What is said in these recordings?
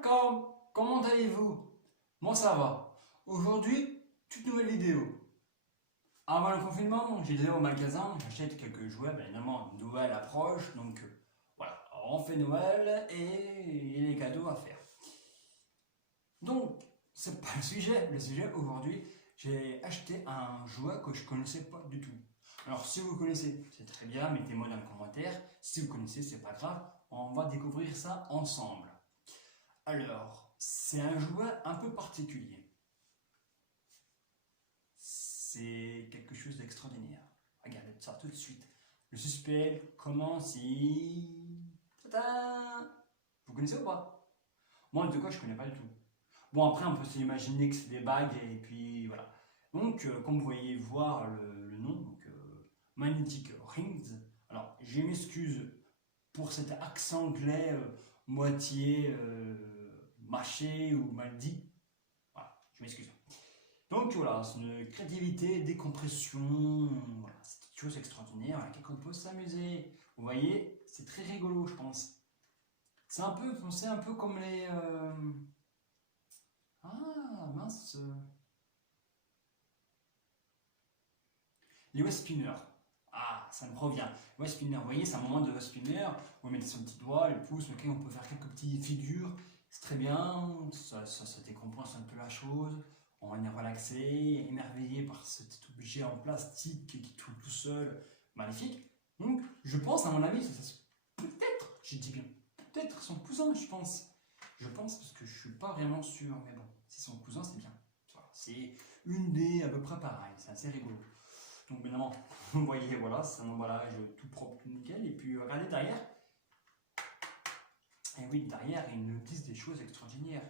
Welcome! Comment allez-vous? Moi ça va. Aujourd'hui, toute nouvelle vidéo. Avant le confinement, j'étais au magasin, j'achète quelques jouets, bien évidemment, Noël approche, donc voilà, on fait Noël et il y a les cadeaux à faire. Donc, c'est pas le sujet aujourd'hui, j'ai acheté un jouet que je connaissais pas du tout. Alors si vous connaissez, c'est très bien, mettez-moi dans les commentaires. Si vous connaissez, c'est pas grave, on va découvrir ça ensemble. Alors, c'est un jouet un peu particulier. C'est quelque chose d'extraordinaire. Regardez ça tout de suite. Le suspect commence ici. Tadam! Vous connaissez ou pas? Moi, en tout cas, je connais pas du tout. Bon, après, on peut s'imaginer que c'est des bagues et puis voilà. Donc, comme vous voyez voir le nom, donc, Magnetic Rings. Alors, je m'excuse pour cet accent anglais moitié mâché ou mal dit. Voilà, je m'excuse. Donc voilà, c'est une créativité, décompression, voilà, c'est quelque chose d'extraordinaire avec laquelle on peut s'amuser. Vous voyez, c'est très rigolo, je pense. C'est un peu comme les... Ah, mince. Les West Spinner. Ah, ça me revient. West Spinner, vous voyez, c'est un moment de West Spinner. Vous mettez son petit doigt, le pouce, lequel on peut faire quelques petites figures. C'est très bien, ça décompense un peu la chose. On est relaxé, émerveillé par cet objet en plastique qui tourne tout seul. Magnifique. Donc, je pense, à mon avis, peut-être, j'ai dit bien, peut-être son cousin, je pense. Je pense parce que je suis pas vraiment sûr, mais bon, si son cousin, c'est bien. Voilà, c'est une des à peu près pareil, c'est assez rigolo. Donc évidemment, vous voyez, voilà, c'est un emballage tout propre, tout nickel. Et puis regardez derrière. Et oui, derrière, il nous disent des choses extraordinaires.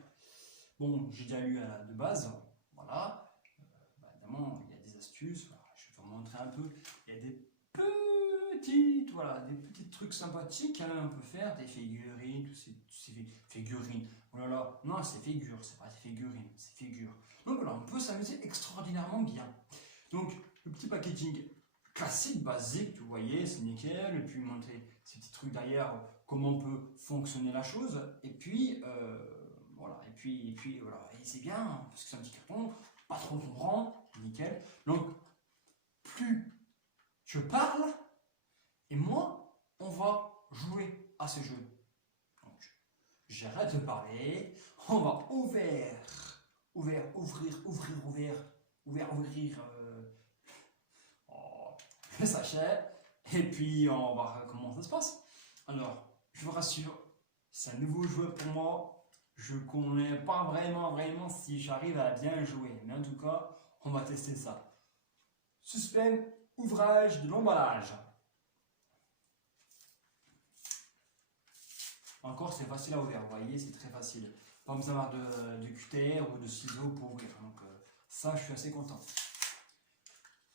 Bon, j'ai déjà lu de base, voilà. Évidemment, il y a des astuces, voilà, je vais vous montrer un peu. Il y a des petites, voilà, des petits trucs sympathiques, hein, on peut faire, des figurines, tous ces figurines. Oh là là, non, c'est figures, c'est pas des figurines, c'est figures. Donc voilà, on peut s'amuser extraordinairement bien. Donc, le petit packaging classique, basique, vous voyez, c'est nickel. Et puis, montrer ces petits trucs derrière, comment peut fonctionner la chose. Et puis, voilà. Et puis voilà. Et c'est bien, hein, parce que c'est un petit carton, pas trop encombrant, nickel. Donc, plus je parle, et moins on va jouer à ce jeu. Donc, j'arrête de parler, on va ouvrir, le sachet, et puis on va voir comment ça se passe. Alors, je vous rassure, c'est un nouveau jeu pour moi. Je ne connais pas vraiment si j'arrive à bien jouer, mais en tout cas, on va tester ça. Suspense, ouvrage de l'emballage. Encore, c'est facile à ouvrir, vous voyez, c'est très facile. Pas besoin d'avoir de cutter ou de ciseaux pour ouvrir. Donc, ça, je suis assez content.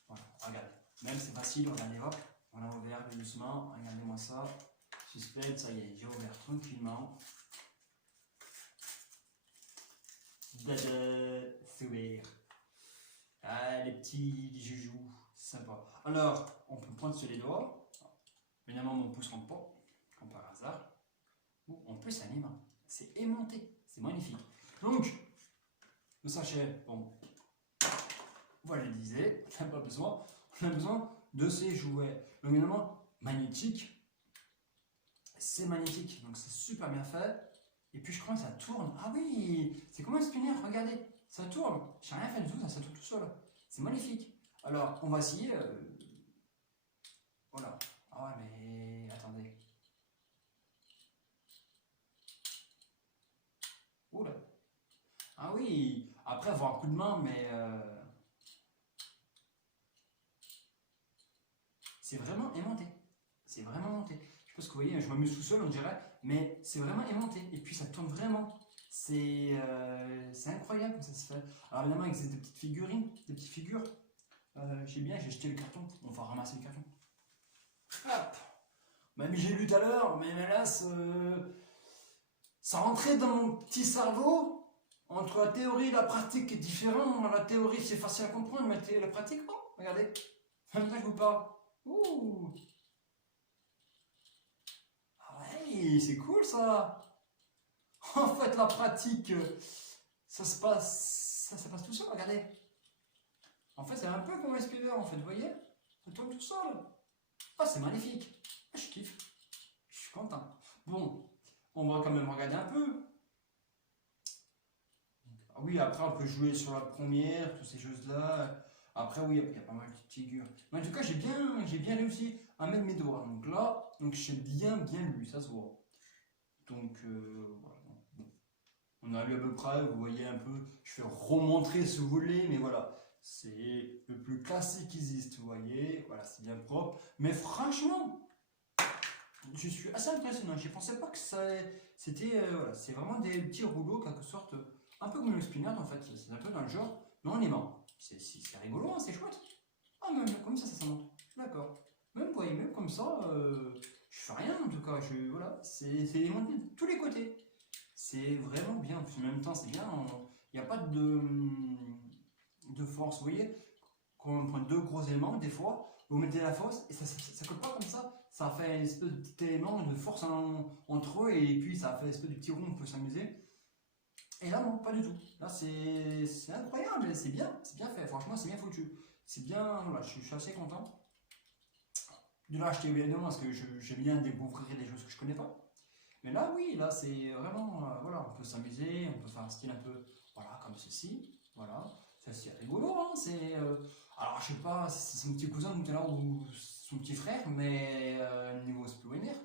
Voilà, regardez. Même c'est facile, regardez, hop, on a ouvert doucement, regardez-moi ça. Suspense, ça y est, j'ai ouvert tranquillement. C'est ouvert. Ah, les petits joujoux, c'est sympa. Alors, on peut prendre sur les doigts. Évidemment, mon pouce rentre pas, comme par hasard. Ou on peut s'animer. C'est aimanté, c'est magnifique. Donc, le sachet, bon, voilà, je le disais, on n'a pas besoin. On a besoin de ces jouets. Donc, évidemment, magnétique. C'est magnétique, donc c'est super bien fait. Et puis je crois que ça tourne. Ah oui, c'est comme un spinner, regardez, ça tourne. J'ai rien fait du tout, ça tourne tout seul. C'est magnifique. Alors, on va essayer. Voilà. Ah ouais, mais attendez. Oula. Ah oui, après avoir un coup de main, mais c'est vraiment aimanté. C'est vraiment aimanté. Je sais pas ce que vous voyez, je m'amuse tout seul, on dirait, mais c'est vraiment aimanté. Et puis ça tourne vraiment. C'est incroyable comme ça se fait. Alors évidemment, il existe des petites figurines, des petites figures. J'ai jeté le carton, on va ramasser le carton. Hop. Même j'ai lu tout à l'heure, mais hélas, ça rentrait dans mon petit cerveau. Entre la théorie et la pratique est différent. La théorie c'est facile à comprendre, mais la pratique, bon, regardez. Même ça je vous parle. Ouh. Ah ouais, c'est cool ça. En fait, la pratique, ça passe tout seul, regardez. En fait, c'est un peu comme un spinner, en fait, vous voyez? Ça tourne tout seul. Ah, c'est magnifique. Ah, je kiffe. Je suis content. Bon, on va quand même regarder un peu. Ah oui, après, on peut jouer sur la première, toutes ces choses-là. Après, oui, il y a pas mal de figures. Mais en tout cas, j'ai bien réussi à mettre mes doigts. Donc là, donc j'ai bien lu, ça se voit. Donc, voilà. Bon. On a lu à peu près, vous voyez un peu. Je vais remontrer si vous voulez, mais voilà. C'est le plus classique qui existe, vous voyez. Voilà, c'est bien propre. Mais franchement, je suis assez impressionnant. Je ne pensais pas que ça. C'était. Voilà, c'est vraiment des petits rouleaux, quelque sorte. Un peu comme le spinner, en fait. C'est un peu dans le genre. Mais en aimant. C'est rigolo, hein, c'est chouette. Ah, même comme ça monte. D'accord. Même, vous voyez, même comme ça, je fais rien en tout cas. Voilà, c'est monté de tous les côtés. C'est vraiment bien. En même temps, c'est bien. Il n'y a pas de force. Vous voyez, quand on prend deux gros éléments, des fois, vous mettez la force et ça colle pas comme ça. Ça fait une espèce de petit élément de force entre eux et puis ça fait une espèce de petit rond, on peut s'amuser. Et là, non, pas du tout. Là, c'est incroyable, c'est bien fait. Franchement, c'est bien foutu. C'est bien, voilà, je suis assez content de l'acheter, évidemment, parce que j'aime bien découvrir des choses que je connais pas. Mais là, oui, là, c'est vraiment, voilà, on peut s'amuser, on peut faire un style un peu, voilà, comme ceci, voilà. C'est rigolo, hein, alors, je sais pas si c'est son petit cousin tout à l'heure ou son petit frère, mais niveau sploiner,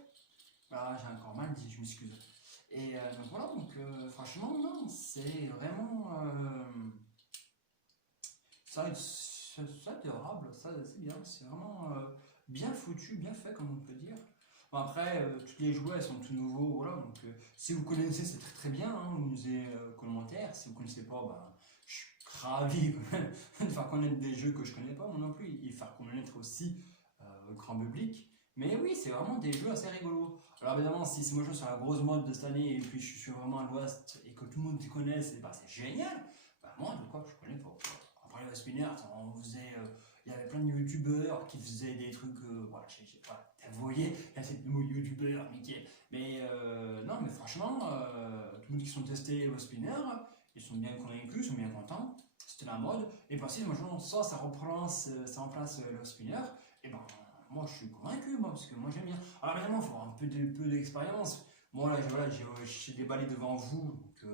voilà, j'ai encore mal dit, je m'excuse. Et donc voilà, donc franchement, non, c'est vraiment, ça adorable, ça c'est bien, c'est vraiment bien foutu, bien fait, comme on peut dire. Bon, après, toutes les jouets sont tout nouveaux, voilà, donc si vous connaissez, c'est très bien, hein, vous nous dites commentaires, si vous connaissez pas, bah, je suis ravi quand même de faire connaître des jeux que je connais pas, moi non plus, et faire connaître aussi au grand public. Mais oui, c'est vraiment des jeux assez rigolos. Alors évidemment, si moi je suis sur la grosse mode de cette année, et puis je suis vraiment à l'ouest, et que tout le monde s'y connaisse, et bah, c'est génial. Bah, moi, de quoi, je connais pas. Après le spinner, on faisait, il y avait plein de youtubeurs qui faisaient des trucs, voilà, voilà, vous voyez, il y a ces mots youtubeurs, mais non, mais franchement, tout le monde qui sont testés au spinner, ils sont bien convaincus, ils sont bien contents, c'était la mode, et puis si maintenant ça remplace le spinner, et ben moi je suis convaincu, moi, parce que moi j'aime bien. Alors évidemment, il faut avoir un peu d'expérience. Moi là, voilà, j'ai déballé devant vous, donc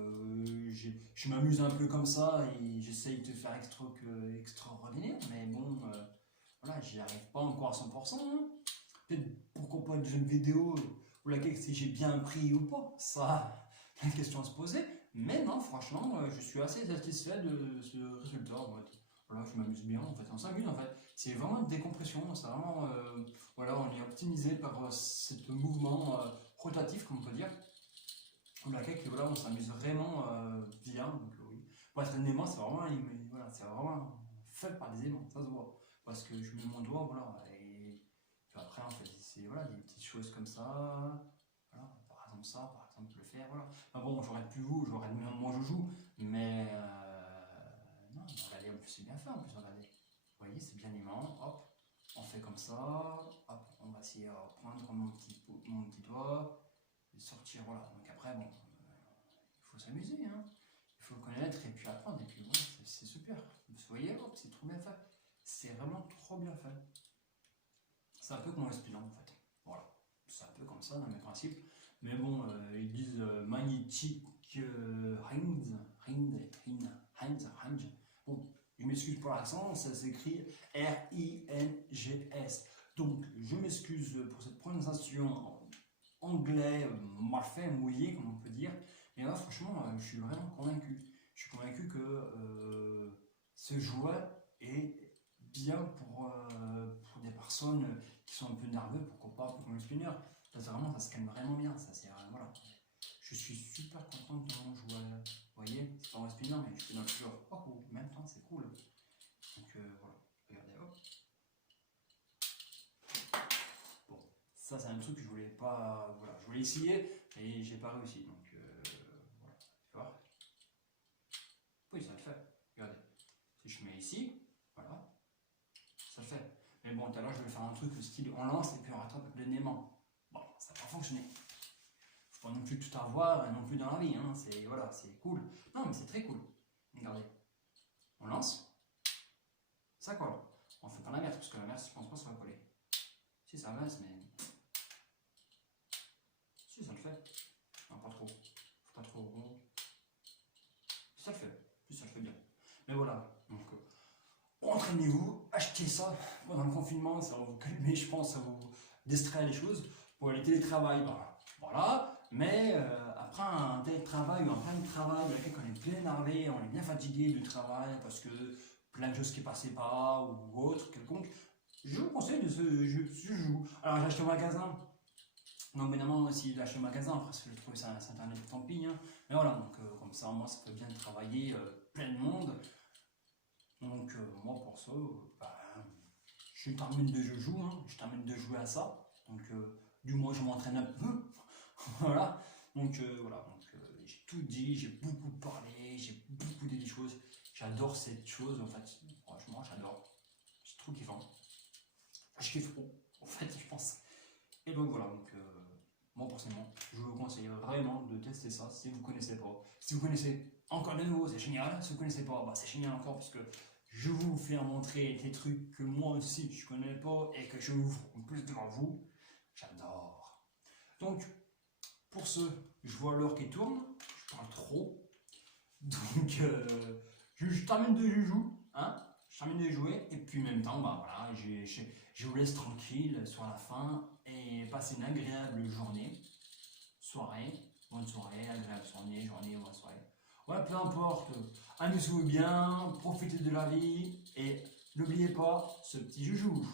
je m'amuse un peu comme ça et j'essaye de faire extraordinaire, mais bon, voilà, j'y arrive pas encore à 100%. Hein. Peut-être pourquoi pas une jeune vidéo ou laquelle si j'ai bien pris ou pas, ça, la question à se poser. Mais non, franchement, je suis assez satisfait de ce résultat. En fait. Voilà, je m'amuse bien, en fait, on s'amuse en fait. C'est vraiment une décompression, c'est vraiment, voilà, on est optimisé par ce mouvement rotatif, comme on peut dire, pour laquelle voilà, on s'amuse vraiment bien. Donc, oui. Pour être un aimant, voilà, c'est vraiment fait par des aimants, ça se voit. Parce que je mets mon doigt, voilà, et puis après, en fait, c'est voilà, des petites choses comme ça. Voilà, par exemple, ça, par exemple, le faire, voilà. Enfin bon, j'aurais pu vous, j'aurais même moi je joue, mais non, regardez, en plus, c'est bien fait, en plus, regardez. Vous voyez, c'est bien aimant, hop, on fait comme ça, hop, on va essayer de prendre mon petit doigt, et sortir, voilà. Donc après, bon, il faut s'amuser, hein. Il faut connaître et puis apprendre, et puis voilà, c'est super. Vous voyez, hop, c'est trop bien fait. C'est vraiment trop bien fait. C'est un peu comme un spinner en fait. Voilà. C'est un peu comme ça dans mes principes. Mais bon, ils disent magnétique Rinds. Bon, je m'excuse pour l'accent, ça s'écrit R-I-N-G-S. Donc, je m'excuse pour cette prononciation anglais mal fait, mouillé, comme on peut dire. Mais là, franchement, je suis vraiment convaincu. Je suis convaincu que ce jouet est bien pour des personnes qui sont un peu nerveux, pourquoi pas, pour le spinner. Ça se calme vraiment bien. Ça, voilà. Je suis super content de mon jouet. Vous voyez, c'est pas un spinner, mais je suis dans le toujours. Oh, en même temps, c'est cool. Donc voilà, regardez, hop. Bon, ça c'est un truc que je voulais pas. Voilà, je voulais essayer et j'ai pas réussi. Donc voilà, tu vois. Oui, ça le fait. Regardez, si je mets ici, voilà, ça le fait. Mais bon, tout à l'heure, je vais faire un truc style on lance et puis on rattrape le aimant. Bon, ça n'a pas fonctionné. pas non plus tout avoir non plus dans la vie, hein. C'est voilà, c'est cool. Non, mais c'est très cool. Regardez, on lance, ça colle. On fait pas l'inverse, parce que l'inverse, je pense pas que ça va coller. Si, ça avance, mais. Si, ça le fait. Non, pas trop. Faut pas trop rond. Ça le fait. Si, ça le fait bien. Mais voilà. Donc, entraînez-vous, achetez ça. Pendant le confinement, ça va vous calmer, je pense, ça va vous distraire les choses. Pour les télétravail, bah, voilà. Mais après un télétravail ou un plein de travail, avec lequel on est bien énervé, on est bien fatigué du travail parce que plein de choses qui passaient pas ou autre, quelconque, je vous conseille de ce jeu. Alors j'ai acheté au magasin. Non, évidemment, si j'ai acheté au magasin, après, si je le trouve sur internet, tant pis. Hein. Mais voilà, donc comme ça, moi, ça peut bien travailler plein de monde. Donc, moi, pour ça, bah, je termine de jouer, hein. Je termine de jouer à ça. Donc, du moins, je m'entraîne un peu. Voilà. Donc, voilà. Donc, j'ai tout dit, j'ai beaucoup parlé, j'ai beaucoup dit des choses. J'adore cette chose, en fait. Franchement, j'adore. C'est trop kiffant. Je kiffe trop, en fait, je pense. Et donc, voilà. Donc, moi, personnellement, je vous conseille vraiment de tester ça si vous ne connaissez pas. Si vous connaissez encore de nouveau, c'est génial. Si vous ne connaissez pas, bah, c'est génial encore parce que je vous fais montrer des trucs que moi aussi je ne connais pas et que je ouvre en plus devant vous. J'adore. Donc, pour ce, je vois l'heure qui tourne. Je parle trop. Donc, je termine de jouer. Hein, je termine de jouer et puis en même temps, bah, voilà, je vous laisse tranquille sur la fin et passez une agréable journée, soirée, bonne soirée, agréable journée, bonne soirée. Voilà, peu importe, amusez-vous bien, profitez de la vie et n'oubliez pas ce petit joujou.